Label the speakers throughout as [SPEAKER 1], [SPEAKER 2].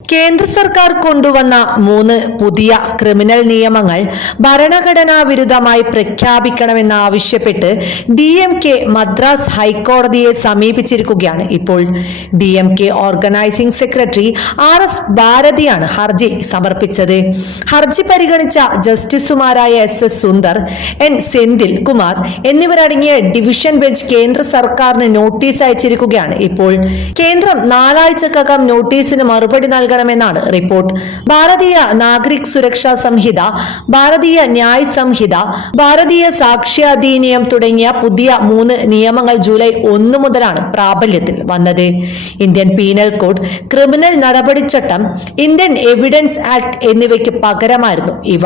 [SPEAKER 1] കേന്ദ്ര സർക്കാർ കൊണ്ടുവന്ന മൂന്ന് പുതിയ ക്രിമിനൽ നിയമങ്ങൾ ഭരണഘടനാ വിരുദ്ധമായി പ്രഖ്യാപിക്കണമെന്നാവശ്യപ്പെട്ട് ഡി എം കെ മദ്രാസ് ഹൈക്കോടതിയെ സമീപിച്ചിരിക്കുകയാണ് ഇപ്പോൾ. D M K organising secretary R S ഭാരതിയാണ് ഹർജി സമർപ്പിച്ചത്. ഹർജി പരിഗണിച്ച ജസ്റ്റിസുമാരായ S S Sundar N Senthil Kumar എന്നിവരടങ്ങിയ ഡിവിഷൻ ബെഞ്ച് കേന്ദ്ര സർക്കാരിന് നോട്ടീസ് അയച്ചിരിക്കുകയാണ് ഇപ്പോൾ. കേന്ദ്രം നാലാഴ്ചക്കകം നോട്ടീസിന് മറുപടി നൽകണമെന്നാണ് റിപ്പോർട്ട്. ഭാരതീയ നാഗരിക് സുരക്ഷാ സംഹിത ഭാരതീയ ന്യായ് സംഹിത ഭാരതീയ സാക്ഷ്യാധീനിയം തുടങ്ങിയ പുതിയ മൂന്ന് നിയമങ്ങൾ ജൂലൈ ഒന്ന് മുതലാണ് പ്രാബല്യത്തിൽ വന്നത്. ഇന്ത്യൻ പീനൽ കോഡ് ക്രിമിനൽ നടപടിച്ചട്ടം ഇന്ത്യൻ എവിഡൻസ് ആക്ട് എന്നിവയ്ക്ക് പകരമായിരുന്നു ഇവ.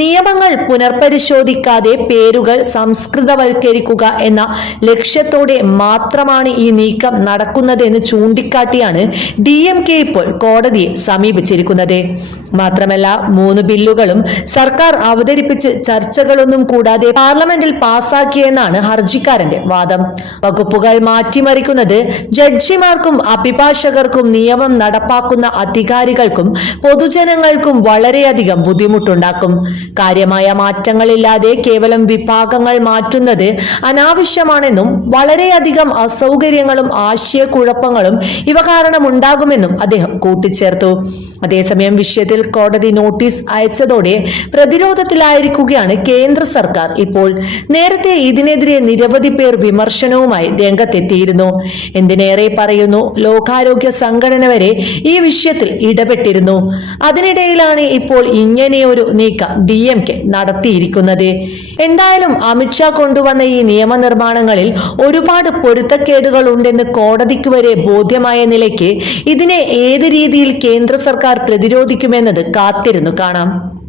[SPEAKER 1] നിയമങ്ങൾ പുനർപരിശോധിക്കാതെ പേരുകൾ സംസ്കൃതവൽക്കരിക്കുക എന്ന ലക്ഷ്യത്തോടെ മാത്രമാണ് ഈ നീക്കം നടക്കുന്നതെന്ന് ചൂണ്ടിക്കാട്ടിയാണ് ഡി എം കെ ഇപ്പോൾ കോടതിയെ സമീപിച്ചിരിക്കുന്നത്. മാത്രമല്ല മൂന്ന് ബില്ലുകളും സർക്കാർ അവതരിപ്പിച്ച് ചർച്ചകളൊന്നും കൂടാതെ പാർലമെന്റിൽ പാസാക്കിയെന്നാണ് ഹർജിക്കാരന്റെ വാദം. വകുപ്പുകൾ മാറ്റിമറിക്കുന്നത് ജഡ്ജിമാർക്കും അഭിഭാഷകർക്കും നിയമം നടപ്പാക്കുന്ന അധികാരികൾക്കും പൊതുജനങ്ങൾക്കും വളരെയധികം ബുദ്ധിമുട്ടുണ്ടാക്കും. കാര്യമായ മാറ്റങ്ങളില്ലാതെ കേവലം വിഭാഗങ്ങൾ മാറ്റുന്നത് അനാവശ്യമാണെന്നും വളരെയധികം അസൗകര്യങ്ങളും ആശയക്കുഴപ്പങ്ങളും ഇവ കാരണമുണ്ടാകുമെന്നും അദ്ദേഹം കൂട്ടിച്ചേർത്തു. അതേസമയം വിഷയത്തിൽ കോടതി നോട്ടീസ് അയച്ചതോടെ പ്രതിരോധത്തിലായിരിക്കുകയാണ് കേന്ദ്ര സർക്കാർ. ഇപ്പോൾ നേരത്തെ ഇതിനെതിരെ നിരവധി പേർ വിമർശനവുമായി രംഗത്തെത്തിയിരുന്നു. എന്തിനേറെ പറയുന്നു ലോകാരോഗ്യ സംഘടന വരെ ഈ വിഷയത്തിൽ ഇടപെട്ടിരുന്നു. അതിനിടയിലാണ് ഇപ്പോൾ ഇങ്ങനെയൊരു നീക്കം ഡി എം കെ നടത്തിയിരിക്കുന്നത്. എന്തായാലും അമിത്ഷാ കൊണ്ടുവന്ന ഈ നിയമനിർമ്മാണങ്ങളിൽ ഒരുപാട് പൊരുത്തക്കേടുകൾ ഉണ്ടെന്ന് കോടതിക്ക് വരെ ബോധ്യമായ നിലയ്ക്ക് ഇതിനെ ഏത് രീതിയിൽ കേന്ദ്ര സർക്കാർ പ്രതിരോധിക്കുമെന്നത് കാത്തിരുന്നു കാണാം